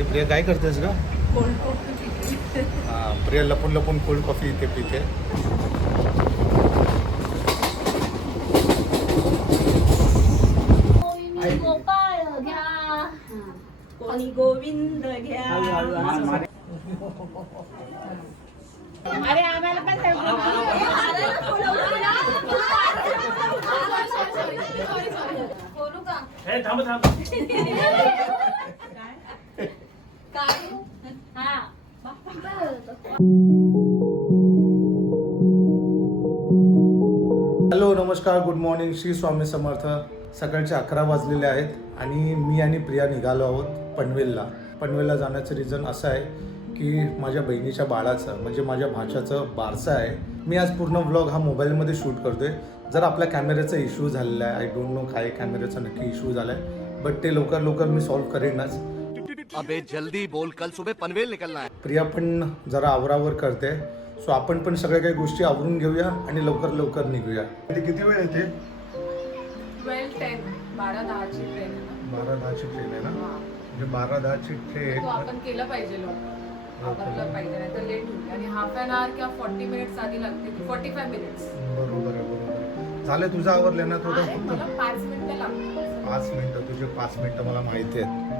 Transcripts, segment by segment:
हे प्रिया काय करतेस ग? हां, प्रिया लपून लपून कोल्ड कॉफी इथे पिते. गोपाळ घ्या कोणी गोविंद घ्या. अरे आम्हाला पण बोलू का? हॅलो, नमस्कार, गुड मॉर्निंग, श्री स्वामी समर्थ. सकाळचे 11 वाजलेले आहेत आणि मी आणि प्रिया निघालो आहोत पनवेलला जाण्याचं रिझन असं आहे की माझ्या बहिणीच्या बाळाचं म्हणजे माझ्या भाच्याचं बारसं आहे. मी आज पूर्ण व्लॉग हा मोबाईलमध्ये शूट करतोय. जर आपल्या कॅमेऱ्याचा इश्यू झालेला आहे, आय डोंट नो काय कॅमेऱ्याचा नक्की इश्यू झाला आहे, बट ते लवकर मी सॉल्व्ह करेनच. अबे जल्दी बोल, कल सुबह पनवेल निकलना है. प्रिया पण जरा आवरावर करते, सो आपण पण सगळ्या काही गोष्टी आवरून घेऊया आणि लवकर निघूया. किती वेळ येते? 12:10 12:10ची ट्रेन आहे ना. 12:10ची ट्रेन आहे ना, म्हणजे 12:10ची ट्रेन. तो आपण केलं पाहिजे आवरलं पाहिजे, नाही तर लेट होईल. आणि हाफ ॲन आवर किंवा 40 मिनिट्स आधी लागते, 45 मिनिट्स. बरोबर आहे. झालं तुझं आवरलं ना? थोडं मला 5 मिनिटं लागतात. 5 मिनिटं, तुझे 5 मिनिटं मला माहिती आहेत.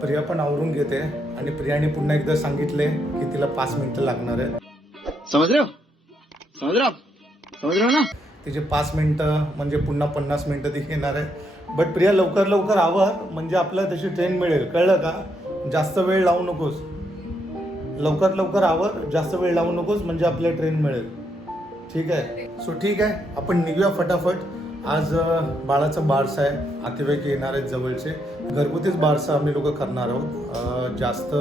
प्रिया पण आवरून घेते आणि प्रियाने पुन्हा एकदा सांगितले की तिला 5 मिनिटं लागणार आहेत. समझ रहे हो ना? तिचे 5 मिनिटं म्हणजे पुन्हा 50 मिनिटं ती घेणार आहे. बट प्रिया लवकर आवर, म्हणजे आपल्याला तशी ट्रेन मिळेल, कळलं का? जास्त वेळ लावू नकोस, लवकर आवर, जास्त वेळ लावू नकोस, म्हणजे आपल्याला ट्रेन मिळेल. ठीक आहे? सो ठीक आहे, आपण निघूया फटाफट. आज बाळाचं बारसं आहे, नातेवाईक येणार आहेत जवळचे. घरगुतीच बारसं आम्ही लोक करणार आहोत. जास्त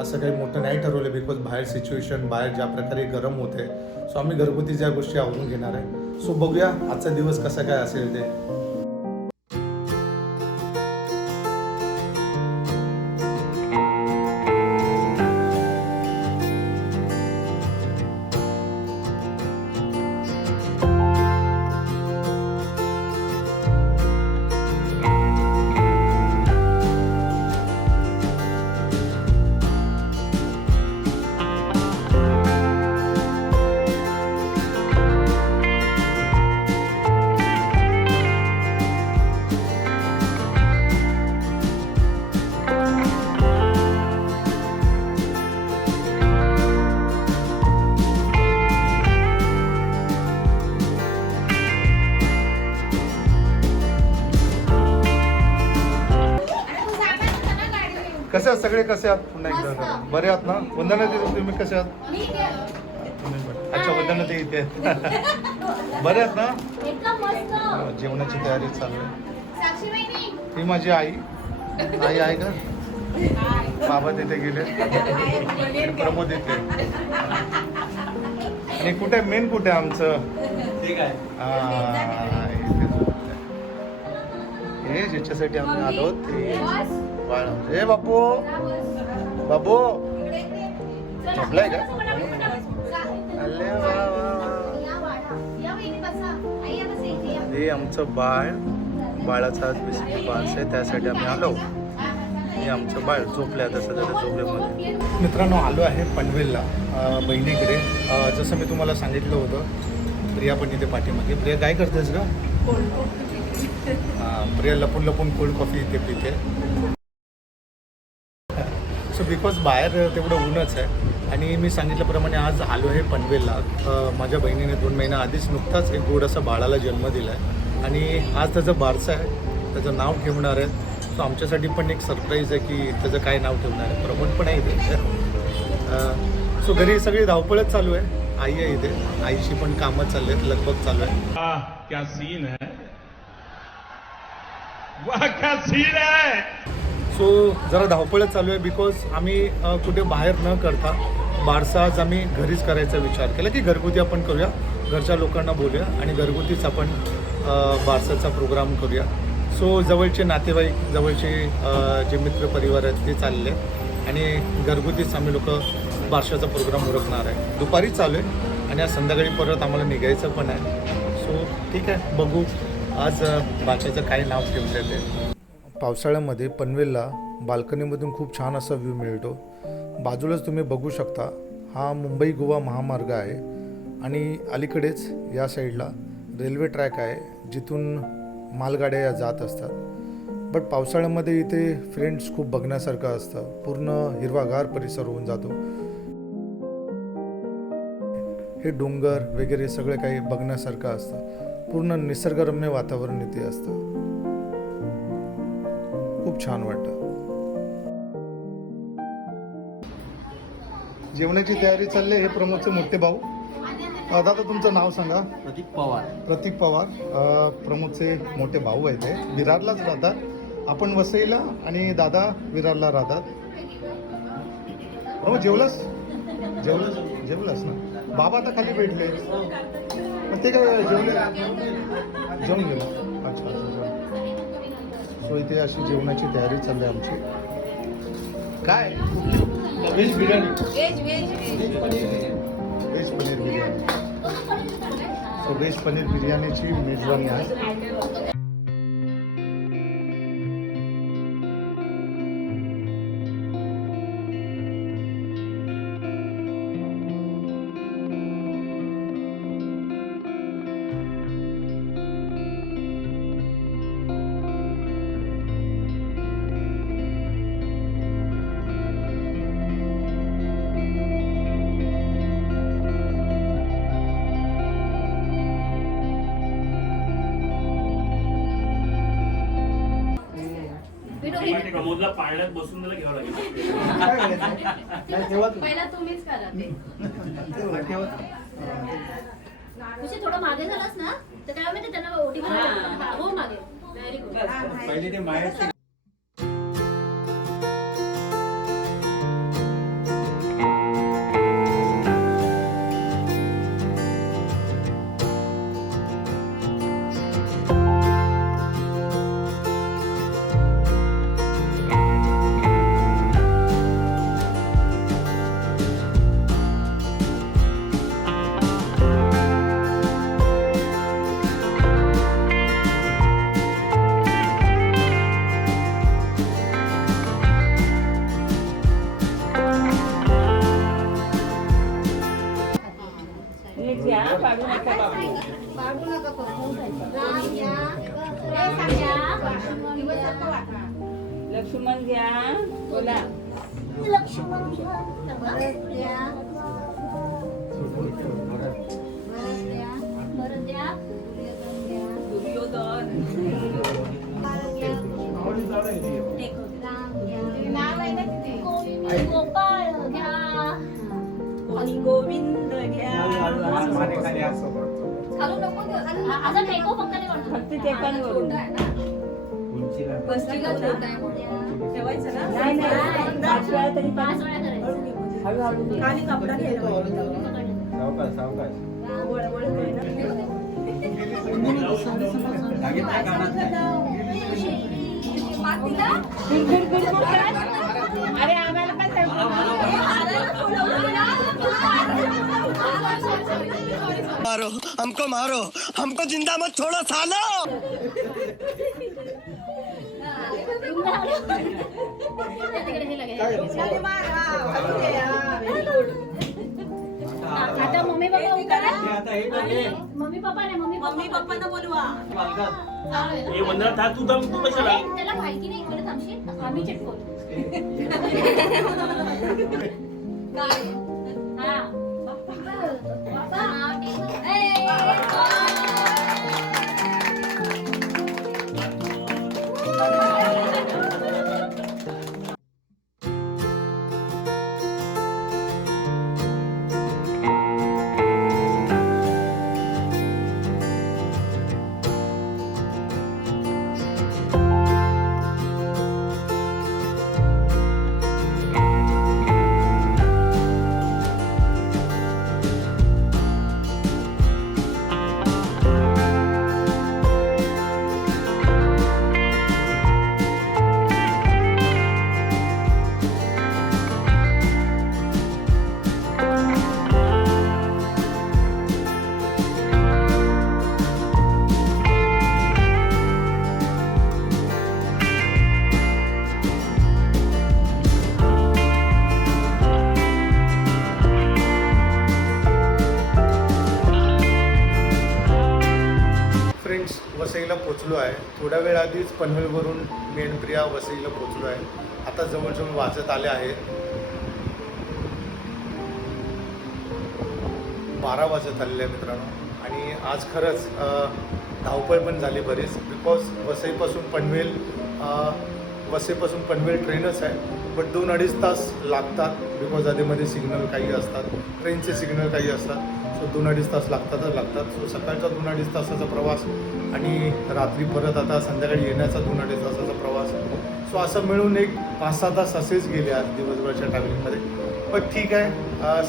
असं काही मोठं नाही ठरवलं, बिकॉज बाहेर सिच्युएशन, बाहेर ज्या प्रकारे गरम होते, सो आम्ही घरगुती ज्या गोष्टी आवरून घेणार आहे. सो बघूया आजचा दिवस कसा काय असेल ते. कसे आहात सगळे? कसे आहात? पुन्हा एकदा बरे आहात ना? वंदना दे, तुम्ही कसे आहात? अच्छा, वंदना ते इथे बरे आहात ना? जेवणाची तयारी चालू आहे. ही माझी आई आहे का? बाबा तिथे गेले, प्रमोद इथे. आणि कुठे मेन कुठे आमचं? हे ज्याच्यासाठी आम्ही आलो ते बाळ. हे बापू झोपलाय का? अरे वा. हे आमचं बाळाचा आज बेसिकली बारसं आहे, त्यासाठी आम्ही आलो. हे आमचं बाळ झोपलं आता सध्या झोपल्यामध्ये. मित्रांनो, आलो आहे पनवेलला बहिणीकडे. जसं मी तुम्हाला सांगितलं होतं, प्रिया पण इथे पाठीमागे. प्रिया काय करतेस ग? प्रिया लपून कोल्ड कॉफी इथे पिते. सो बिकॉज बाहेर तेवढं ऊनच आहे आणि मी सांगितल्याप्रमाणे आज आलो आहे पनवेलला. माझ्या बहिणीने 2 महिना आधीच नुकताच एक गोड असं बाळाला जन्म दिला आहे आणि आज त्याचं बारसं आहे, त्याचं नाव ठेवणार आहे. सो आमच्यासाठी पण एक सरप्राईज आहे की त्याचं काय नाव ठेवणार आहे. प्रमोद पण आहे इथे. सो घरी सगळी धावपळच चालू आहे. आई आहे इथे, आईशी पण कामं चालली आहेत, लगबग चालू आहे. क्या सीन है, वाह क्या सीन है. सो जरा धावपळच चालू आहे, बिकॉज आम्ही कुठे बाहेर न करता बारसा आज आम्ही घरीच करायचा विचार केला की घरगुती आपण करूया, घरच्या लोकांना बोलूया आणि घरगुतीच आपण बारसाचा प्रोग्राम करूया. सो जवळचे नातेवाईक, जवळचे जे मित्रपरिवार आहेत ते चालले आणि घरगुतीच आम्ही लोक बारशाचा प्रोग्राम उरकणार आहे. दुपारी चालू आहे आणि आज संध्याकाळी परत आम्हाला निघायचं पण आहे. सो ठीक आहे, बघू आज बाच्याचं काय नाव ठेवलं ते. पावसाळ्यामध्ये पनवेलला बाल्कनीमधून खूप छान असा व्ह्यू मिळतो. बाजूलाच तुम्ही बघू शकता हा मुंबई गोवा महामार्ग आहे आणि अलीकडेच या साईडला रेल्वे ट्रॅक आहे जिथून मालगाड्या या जात असतात. बट पावसाळ्यामध्ये इथे फ्रेंड्स खूप बघण्यासारखं असतं. पूर्ण हिरवागार परिसर होऊन जातो. हे डोंगर वगैरे सगळे काही बघण्यासारखं असतं. पूर्ण निसर्गरम्य वातावरण इथे असतं. खूप छान वाटतं. जेवणाची तयारी चालली. हे प्रमोदचे मोठे भाऊ. दादा तुमचं नाव सांगा. प्रतीक पवार. प्रतीक पवार प्रमोदचे मोठे भाऊ आहेत. ते विरारलाच राहतात. आपण वसईला आणि दादा विरारला राहतात. प्रमोद जेवलास जेवलास ना. बाबा आता खाली भेटले. मग ते काय जेवले जेवून गेलो. अच्छा अच्छा. सो इथे अशी जेवणाची तयारी चालली आमची. काय veg biryani. Veg paneer biryani. So veg paneer बिर्याणीची मेजवानी आहे. प्रमोदला पाळण्यात बसून त्याला घ्यावं लागेल. पहिला तुम्हीच करा ते. तुझे थोडं मागे झालास ना तर काय माहिती त्यांना ओटी हो मागे. Very good. पहिले ते माहेर लक्ष्मण घ्या. बोला. लक्ष्मण घ्या. भरत द्या. भरत द्या. दुर्योधन. गोपाळ घ्या. कोणी गोविंद घ्या. घालू नको. आता टेको फक्त नाही म्हणतो. फक्त ते पण वरून. ठेवायचं ना. नाही नाही. 5 वेळा तरी 5 वेळा करायचं. हळूहळू घे. खाली कपडा घ्यायला. सावकाश. अरे आम्हाला पण मारो हमको जिंदा मत छोड़ो सालो. आता मम्मी पप्पा उतारा. मम्मी पप्पा नाही. मम्मी पप्पांना बोलवा. हे वंदना था तू दम तू कशाला. त्याला माहिती नाही. इकडे थांबशील आम्ही चिटकवतो. हा पप्पा. पोचलो आहे. थोड्या वेळ आधीच पनवेलवरून मी आणि प्रिया वसईला पोचलो आहे. आता जवळजवळ वाजत आले आहेत 12 वाजत आलेले आहे मित्रांनो. आणि आज खरंच धावपळ पण झाली बरीच, बिकॉज वसईपासून पनवेल ट्रेनच आहे, बट 2-2.5 तास लागतात, बिकॉज आधीमध्ये सिग्नल काही असतात, ट्रेनचे सिग्नल काही असतात. सो 2-2.5 तास लागतात. सो सकाळचा 2-2.5 तासाचा प्रवास आणि रात्री परत आता संध्याकाळी येण्याचा 2-2.5 तासाचा प्रवास. सो असं मिळून एक 5-6 तास असेच गेले आज दिवसभराच्या ट्रॅव्हलिंगमध्ये. पण ठीक आहे,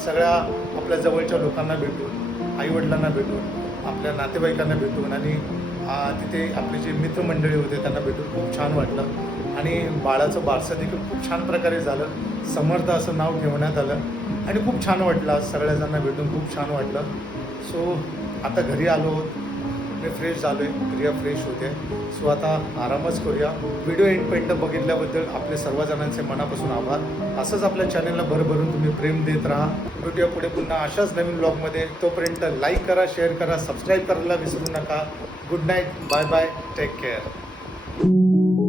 सगळ्या आपल्या जवळच्या लोकांना भेटून, आईवडिलांना भेटून, आपल्या नातेवाईकांना भेटून आणि तिथे आपले जे मित्रमंडळी होते त्यांना भेटून खूप छान वाटलं. आणि बाळाचं बारसं देखील खूप छान प्रकारे झालं. समर्थ असं नाव ठेवण्यात आलं आणि खूप छान वाटलं. आज सगळ्याजणांना भेटून खूप छान वाटलं. सो आता घरी आलो, मी फ्रेश झालो आहे, प्रिया फ्रेश होते. सो आता आरामच करूया. व्हिडिओ एंडपर्यंत बघितल्याबद्दल आपले सर्वजणांचे मनापासून आभार. असंच आपल्या चॅनलला भरभरून तुम्ही प्रेम देत राहा. भेटूया पुढे पुन्हा अशाच नवीन ब्लॉगमध्ये. तोपर्यंत लाईक करा, शेअर करा, सबस्क्राईब करायला विसरू नका. Good night, bye bye, take care.